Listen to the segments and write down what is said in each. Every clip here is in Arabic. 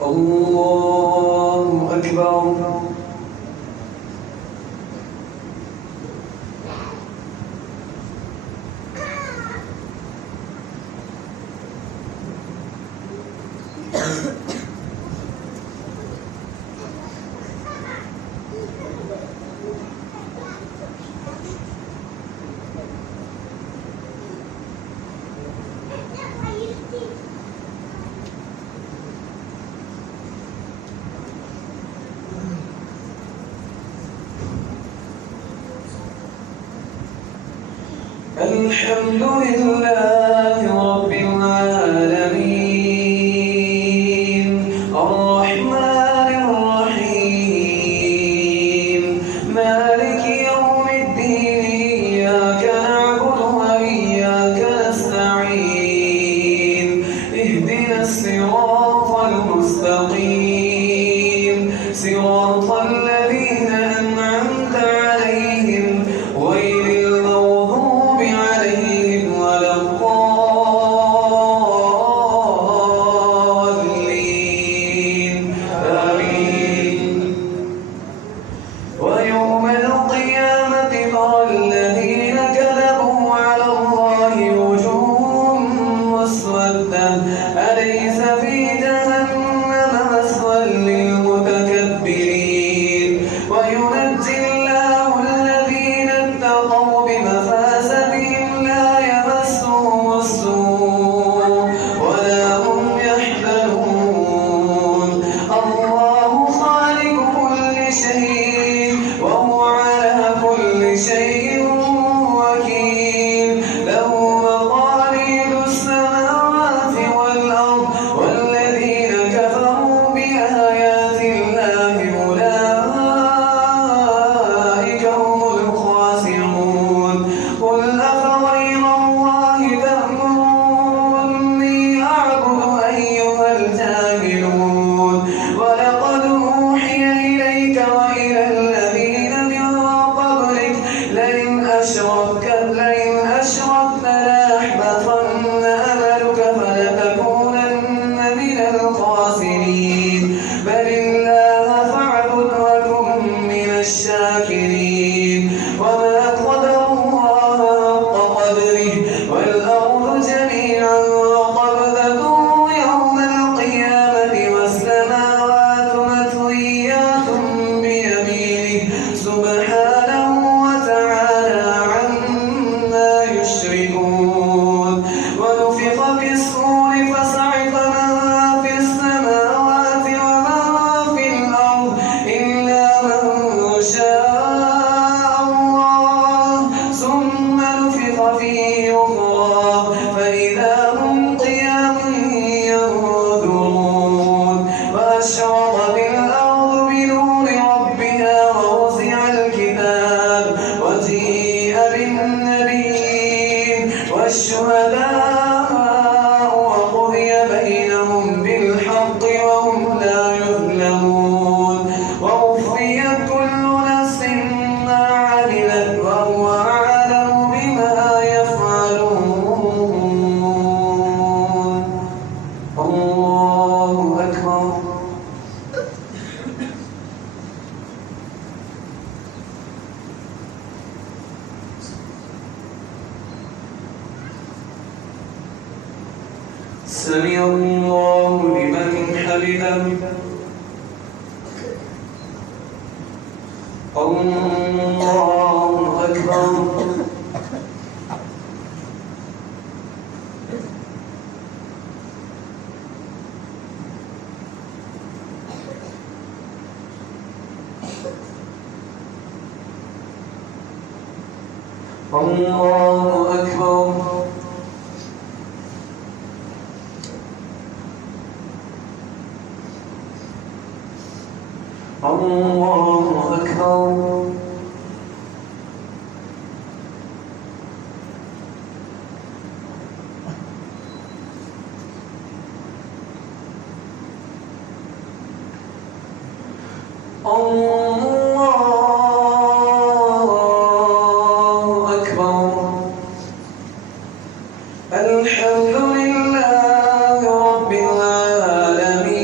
الله أكبر. الحمد لله رب العالمين الرحمن الرحيم مالك يوم الدين إياك نعبد وإياك نستعين اهدنا الصراط المستقيم صراط الذين أنعمت عليهم غير المغضوب عليهم ولا الضالين آمين. ويوم القيامة ترى الذين كذبوا على الله وجوههم مسودة أليس في جهنم مثوى للمتكبرين وينجي الله الذين اتقوا بمفازتهم لا يمسهم السوء ولا هم يحزنون. الله خالق كل شيء وهو على كل شيء وكيل له مقاليد السماوات والأرض والذين كفروا بآيات الله أولئك هم الخاسرون. قل أفغير الله تأمروني أعبد أيها الجاهلون ولقد أوحي إليك وإلى الذين من قبلك لئن أشركت ليحبطن أملك فلتكونن من الخاسرين. بل الله فاعبد وكن من الشاكرين. وما قدر الله حق قدره والأرض جميعا قبضته يوم القيامة والسماوات مطويات بيمينه سبحانه وتعالى عما يشركون. ونفخ في الصور فصعق من في السماوات ومن في الأرض إلا من شاء الله ثم نفخ فيه أخرى فإذا هم قيام ينظرون. وأشرقت الأرض بنور ربها ووضع الكتاب وجيء بالنبيين والشهداء وقضي بينهم بالحق وهم لا يظلمون. ووفيت كل نفس ما عملت وهو أعلم بما يفعلون. الله أكبر. سمع الله لمن حمده. الله أكبر. الله أكبر. الله أكبر. الله أكبر. الحمد لله رب العالمين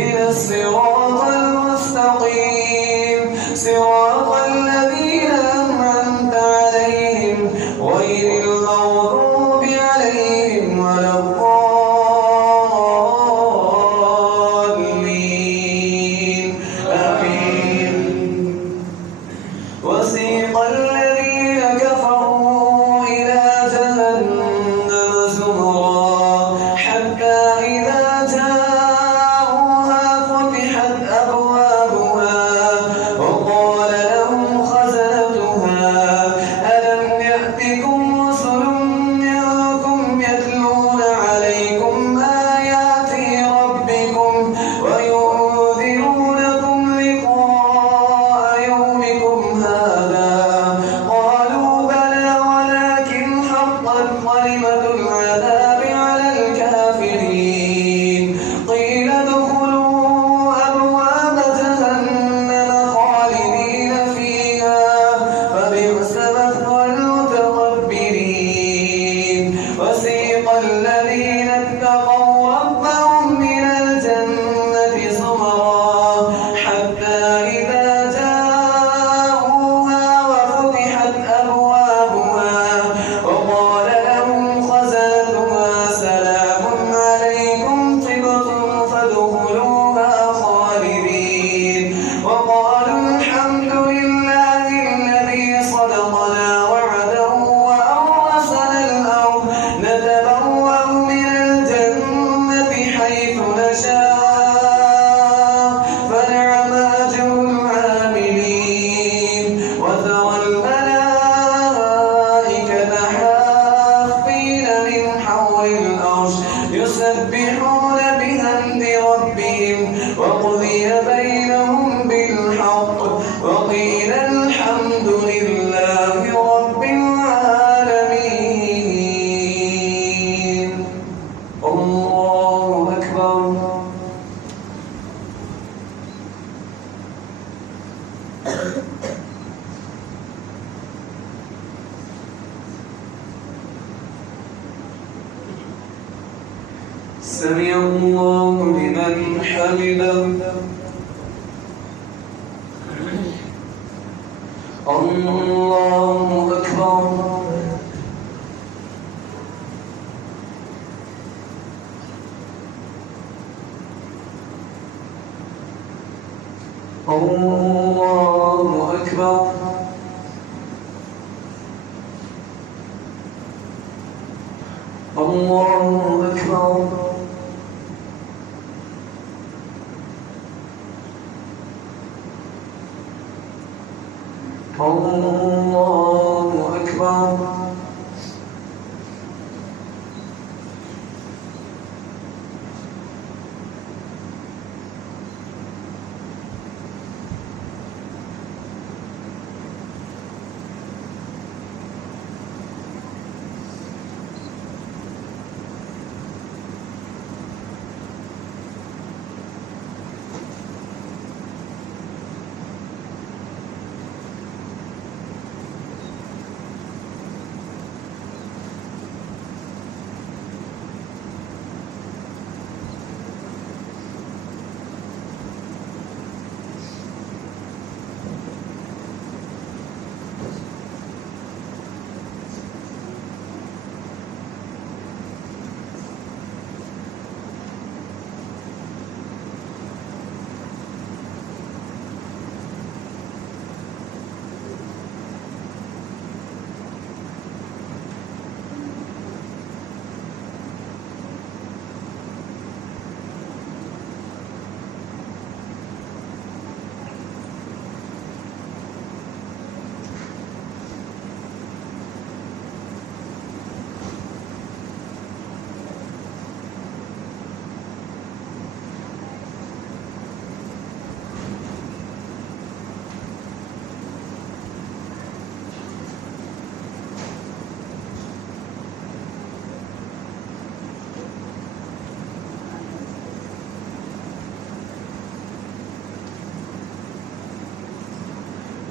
اهدنا الصراط المستقيم صراط الذين أنعمت عليهم غير المغضوب عليهم ولا الضالين آمين. وسيق الذين كفروا إلى جهنم زمرا حتى إذا جاءوها فتحت أبوابها وقال لهم خزنتها ألم يأتكم رسل منكم يتلون عليكم آيات ربكم وينذرونكم لقاء يومكم هذا قالوا بلى ولكن حقت كلمة العذاب على الكافرين قيل ادخلوا أبواب جهنم خالدين فيها فبئس مثوى المتكبرين. وسيق الذين اتقوا ربهم إلى الجنة زمرا حتى إذا جاءوها وفتحت أبوابها وقال لهم خزنتها سلام عليكم طبتم فادخلوها خالدين وقالوا الحمد لله الذي صدقنا وعده وأورثنا الأرض نتبوأ من الجنة حيث نشاء فنعم أجر العاملين. وترى الملائكة حافين من حول العرش يسبحون بحمد ربهم وقضي بينهم بالحق وقيل الحمد لله رب العالمين. الله أكبر. سمع الله لمن حمده. الله أكبر. الله أكبر. الله أكبر. الله أكبر.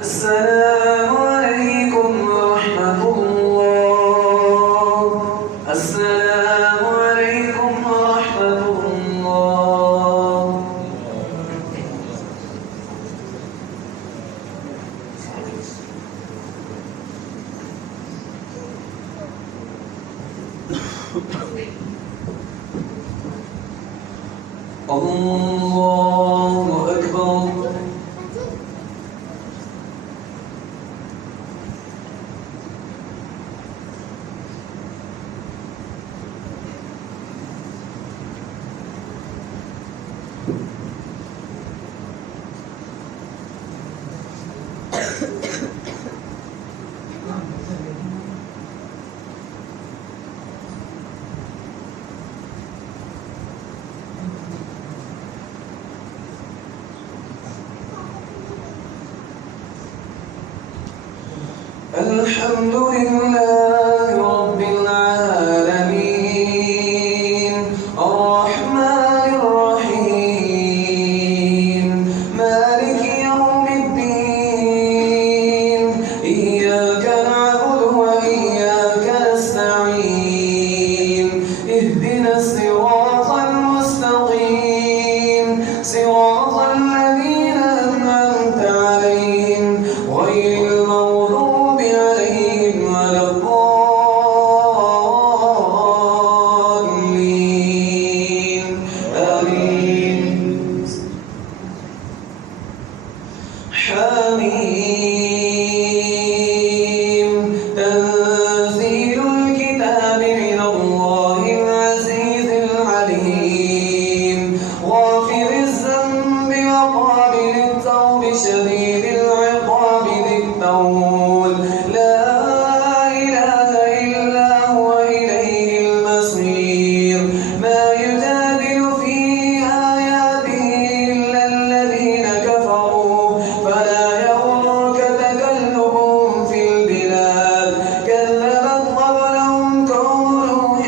السلام عليكم ورحمة الله. السلام عليكم ورحمة الله. الله أكبر. الحمد لله رب العالمين الرحمن الرحيم مالك يوم الدين إياك نعبد وإياك نستعين اهدنا الصراط المستقيم صراط الذين أنعمت عليهم غير المغضوب عليهم ولا الضالين آمين. حميم تنزيل الكتاب من الله العزيز العليم غافر الذنب وقابل التوب شديد العقاب ذي الطول لا إله إلا هو إليه المصير ما يجادل في آياته إلا الذين كفروا فلا يغرك تكلمهم في البلاد كذبت قبلهم قوم نوح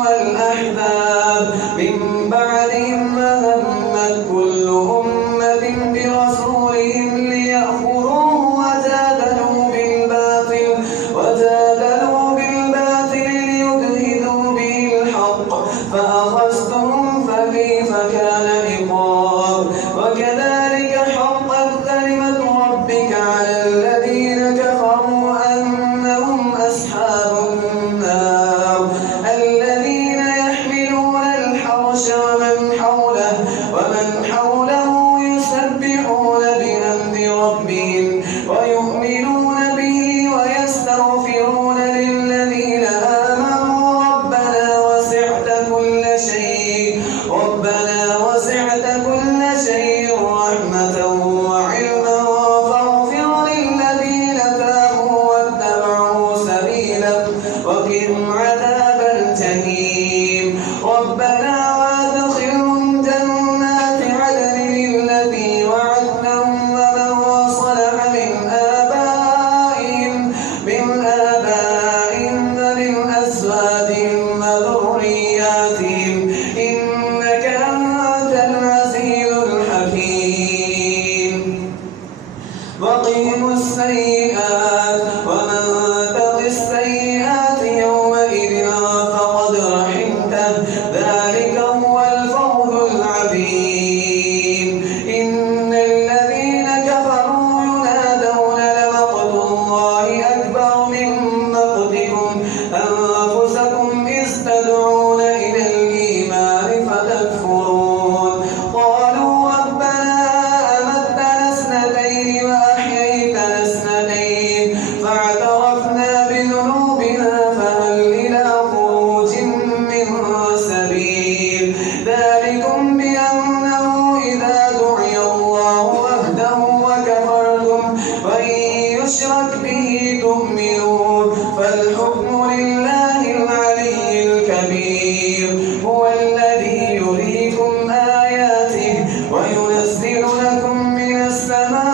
والأحزاب من بعدهم همت كل أمة برسولهم ليأخذوه وجادلوا بالباطل ليدهدوا به الحق فأخذتهم فكيف كان عقاب وكذلك حقت كلمة ربك على الذين كفروا أنهم أصحاب النار الذين يحملون الحرش ومن حوله يسبحون بحمد ربهم ويؤمنون به ويستغفرون للذين آمنوا ربنا وسعت كل شيء رحمة وعلما فاغفر للذين تابوا واتبعوا سبيلك وقهم عذاب الجحيم ربنا وادخلهم جنات عدن التي وعدتهم ومن صلح من آبائهم ومن أزواجهم وذرياتهم إنك أنت العزيز الحكيم وقهم السيئات ومن تق السيئات يومئذ فقد رحمته ذلك هو الفوز العظيم إن الذين كفروا ينادون لمقت الله أكبر من مقتكم أنفسكم إذ تدعون إلى الإيمان فتكفرون قالوا ربنا أمتنا اثنتين وأحييتنا اثنتين فاعترفنا بذنوبنا فهل إلى خروج من سبيل ذلكم بأنه إذا دعي الله وحده وكفرتم وإن يشرك به تؤمنون فالحكم لله العلي الكبير هو الذي يريكم آياته وينزل لكم من السماء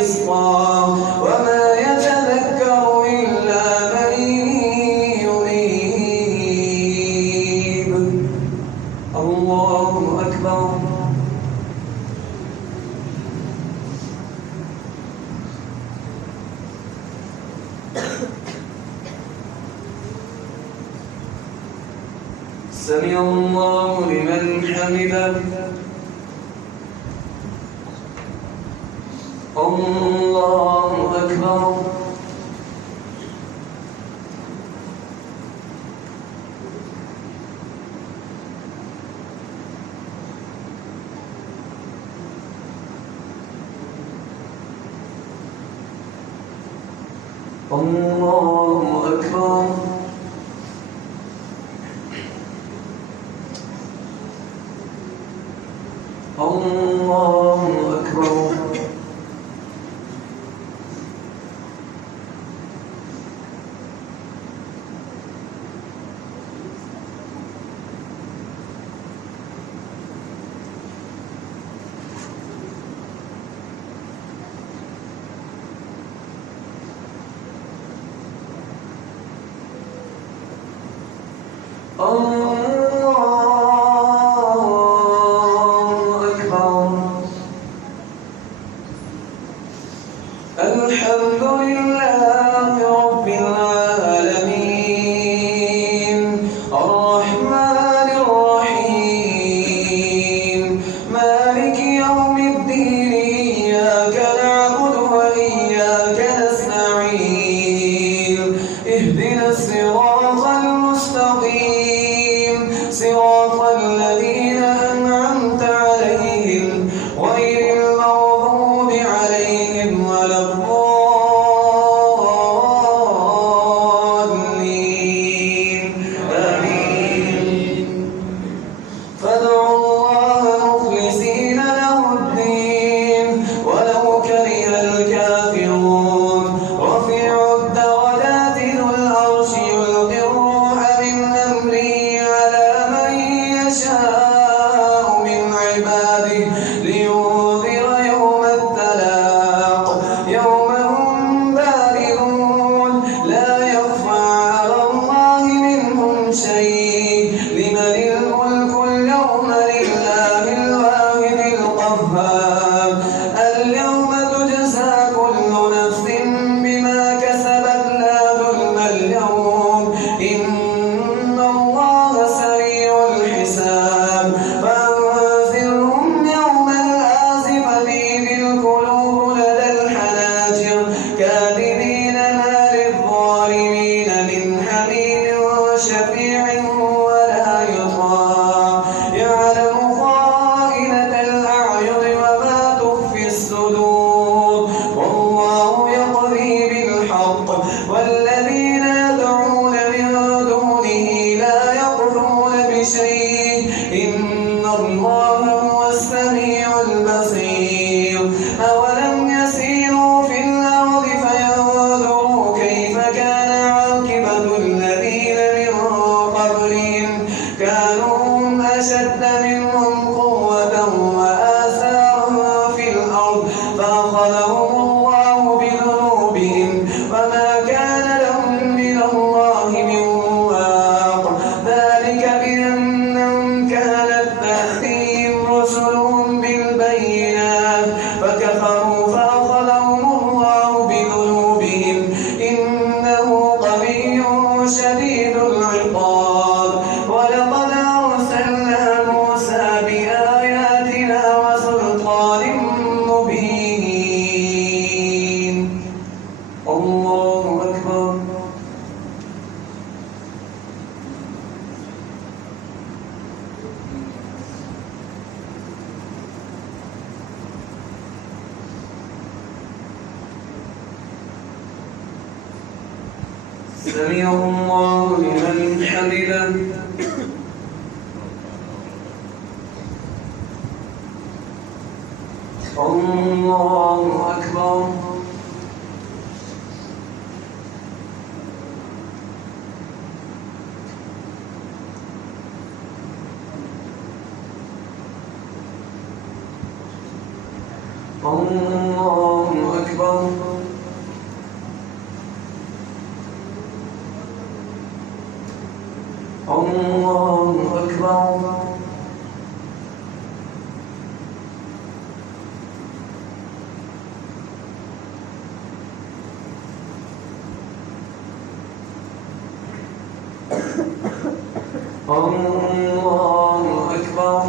رزقا وما يتذكر إلا من ينيب. الله أكبر. سمع الله لمن حمده. الله أكبر. الله أكبر. الله أكبر. الحمد لله رب العالمين الرحمن الرحيم مالك يوم الدين إياك نعبد وإياك نستعين اهدنا الصراط المستقيم صراط الذين أنعمت عليهم غير المغضوب عليهم ولا الضالين آمين. فادعوا الله مخلصين له الدين ولو كره الكافرون. رفيع الدرجات ذو العرش يلقي الروح من أمره على من يشاء من عباده لينذر يوم التلاق يوم هم بارزون لا يخفى على الله منهم شيء. لمن الملك اليوم لله الواحد القهار. اليوم تجزى كل نفس بما كسبت لا ظلم اليوم إن الله سريع الحساب. فأنذرهم يوم الآزفة إذ القلوب لدى الحناجر كاذبين ما للظالمين من حميم شفيع ولا يطاع. يعلم خائنة الأعين وما تخفي الصدور والله يقضي بالحق والذين يدعون من دونه لا يقضون بشيء إن الله هو السميع البصير. أولم يسيروا في الأرض فينظروا كيف كان عاقبة الذين من قبلهم كانوا هم أشد منهم قوة وآثارا في الأرض فأخذهم الله بذنوبهم وما كان لهم من الله من واق. ذلك بأنهم كانت تأتيهم رسلهم بالبينات فكفروا فأخذهم الله بذنوبهم إنه قوي شديد العقاب. ولقد أرسلنا موسى بآياتنا وسلطان مبين. الله أكبر. سمع الله لمن حمده. الله أكبر. الله أكبر. الله أكبر. الله أكبر.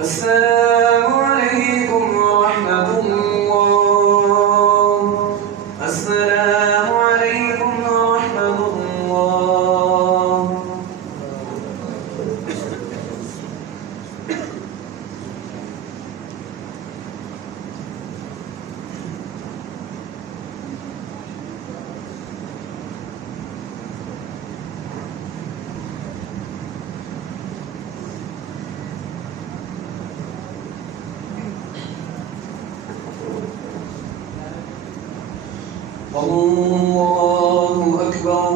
السلام عليكم ورحمة الله. السلام عليكم ورحمة الله. الله أكبر.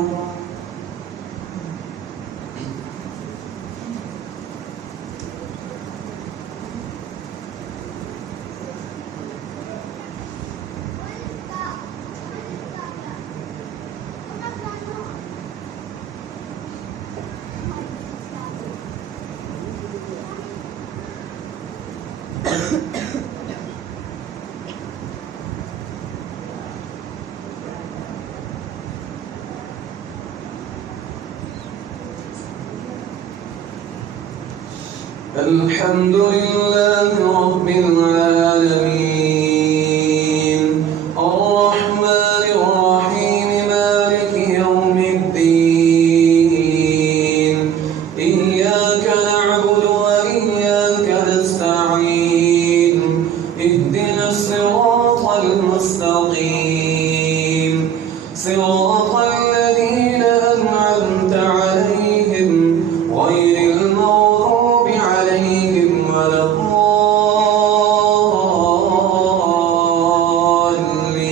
الحمد لله رب العالمين الرحمن الرحيم مالك يوم الدين إياك نعبد وإياك نستعين اهدنا الصراط المستقيم صراط الذين أنعمت عليهم غير المغضوب عليهم ولا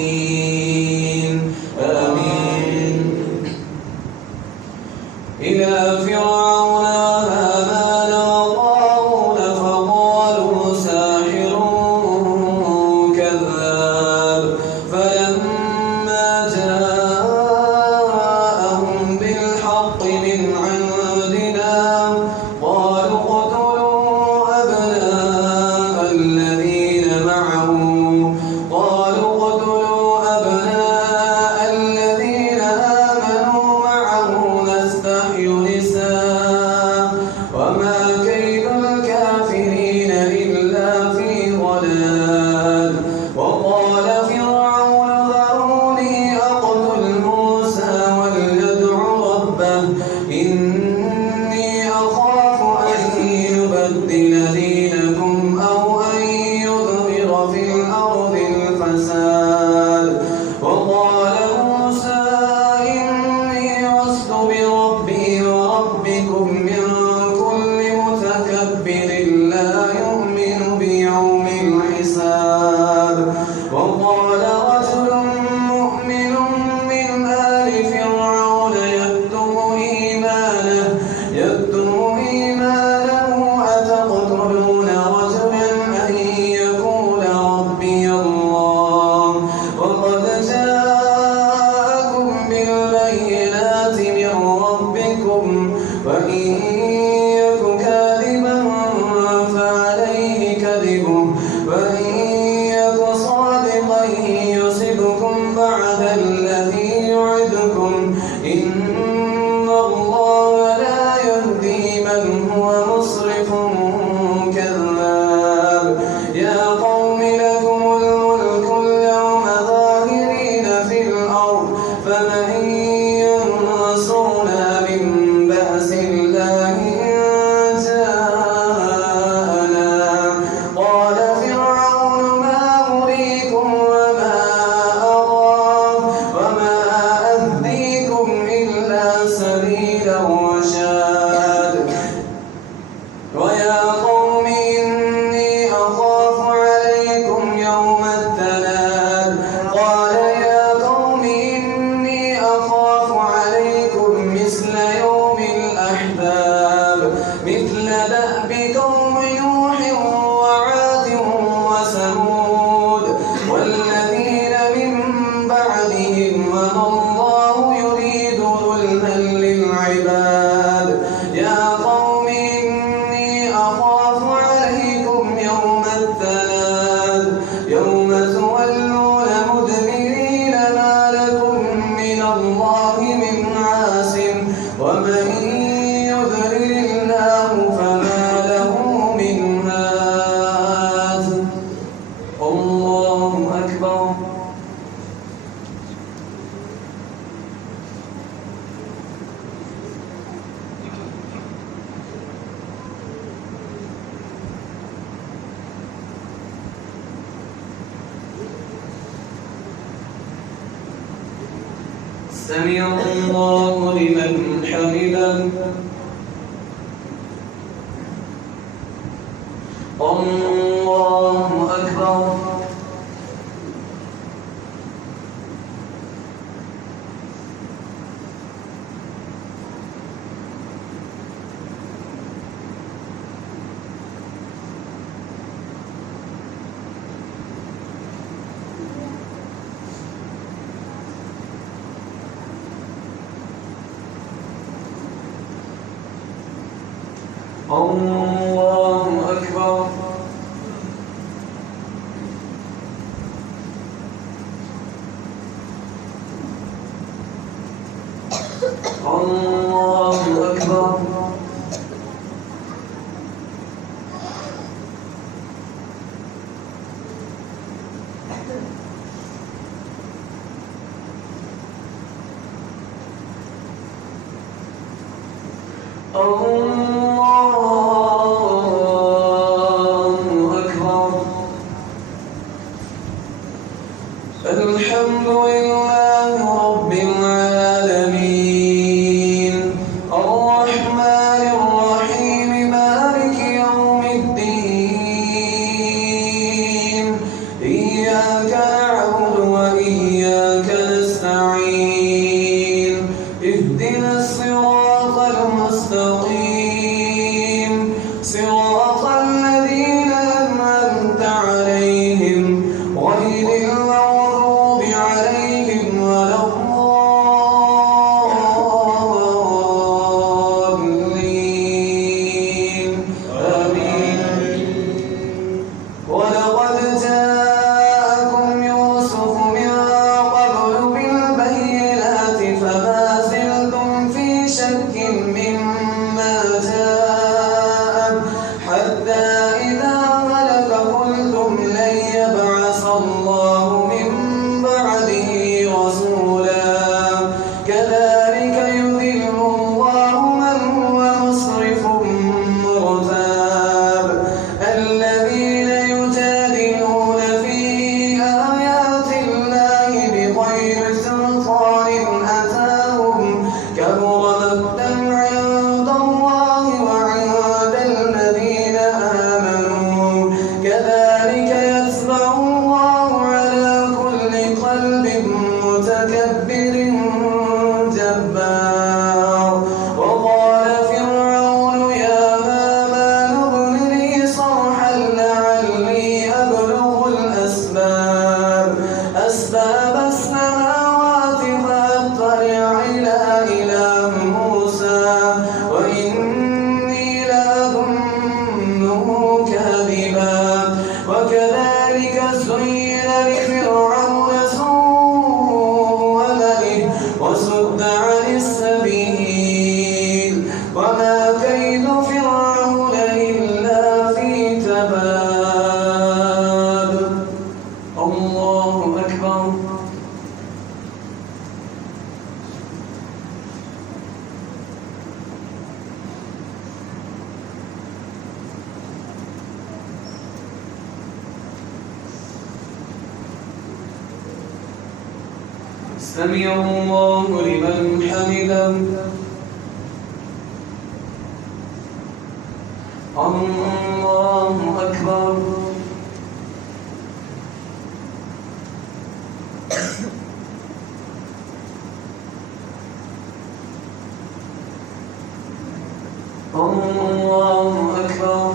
الضالين آمين. إلى فرعون هامان وقارون فقالوا ساحر كذاب فلما جاءهم بالحق من عندنا قالوا اقتلوا أبناء الذين معه آمنوا معه نستحيي نساءهم سمع الله لمن حمده الله أكبر الله أكبر الله أكبر الحمد لله رب العالمين الرحمن الرحيم مالك يوم الدين إياك نعبد وإياك نستعين اهدنا الصراط المستقيم صراط الذين أنعمت عليهم غير المغضوب عليهم ولا الضالين آمين. ولقد جاءكم يوسف من قبل بالبينات فما زلتم في شك مما جاء حتى إذا هلك قلتم لن يبعث الله من بعده رسولا كذلك يضل الله من هو مسرف مرتاب الذين يجادلون في آيات الله بغير سلطان أتاهم كبر مقتا عند الله وعند الذين آمنوا كذلك يتبع الله على كل قلب متكبر جبار وقال فرعون يا هامان ابن لي صرحا لعلي أبلغ أسباب السماوات فأطلع إلى إله موسى وإني لأظنه كاذبا وكذلك زين لفرعون سوء عمله وصد عن السبيل وما كيد فرعون إلا في تباب الله أكبر سمع الله لمن حمده الله أكبر الله أكبر